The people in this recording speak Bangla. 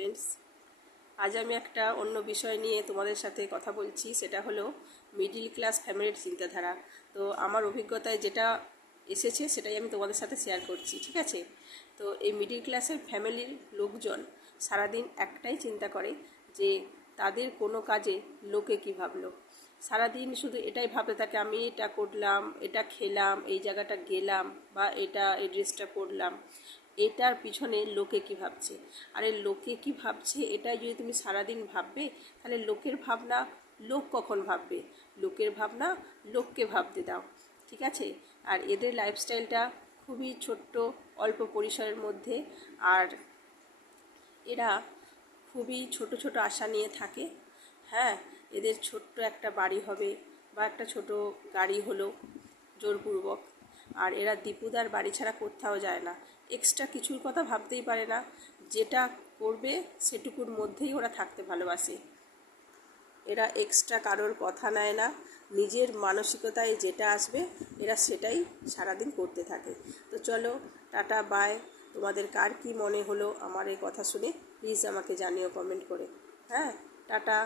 ফ্রেন্ডস, আজ আমি একটা অন্য বিষয় নিয়ে তোমাদের সাথে কথা বলছি। সেটা হলো মিডিল ক্লাস ফ্যামিলির চিন্তাধারা। তো আমার অভিজ্ঞতায় যেটা এসেছে সেটাই আমি তোমাদের সাথে শেয়ার করছি, ঠিক আছে? তো এই মিডিল ক্লাসের ফ্যামিলির লোকজন সারাদিন একটাই চিন্তা করে যে তাদের কোনো কাজে লোকে কী ভাবলো। সারাদিন শুধু এটাই ভাবতে থাকে, আমি এটা করলাম, এটা খেলাম, এই জায়গাটা গেলাম, বা এই ড্রেসটা পরলাম, এটার পিছনে লোকে কি ভাবছে। আরে লোকে কি ভাবছে এটাই যদি তুমি সারাদিন ভাববে, তাহলে লোকের ভাবনা লোক কখন ভাববে? লোকের ভাবনা লোককে ভাবতে দাও, ঠিক আছে? আর এদের লাইফস্টাইলটা খুবই ছোট্ট, অল্প পরিসরের মধ্যে। আর এরা খুবই ছোট ছোট আশা নিয়ে থাকে। হ্যাঁ, এদের ছোট্ট একটা বাড়ি হবে বা একটা ছোট গাড়ি হলো জোরপূর্বক। আর এরা দীপুদার বাড়ি ছাড়া কোথাও যায় না, এক্সট্রা কিছুর কথা ভাবতেই পারে না। যেটা করবে সেটুকুর মধ্যেই ওরা থাকতে ভালোবাসে। এরা এক্সট্রা কারোর কথা নেয় না, নিজের মানসিকতায় যেটা আসবে এরা সেটাই সারাদিন করতে থাকে। তো চলো, টাটা, বাই। তোমাদের কার কী মনে হলো আমার এই কথা শুনে প্লিজ আমাকে জানিও কমেন্ট করে। হ্যাঁ, টাটা।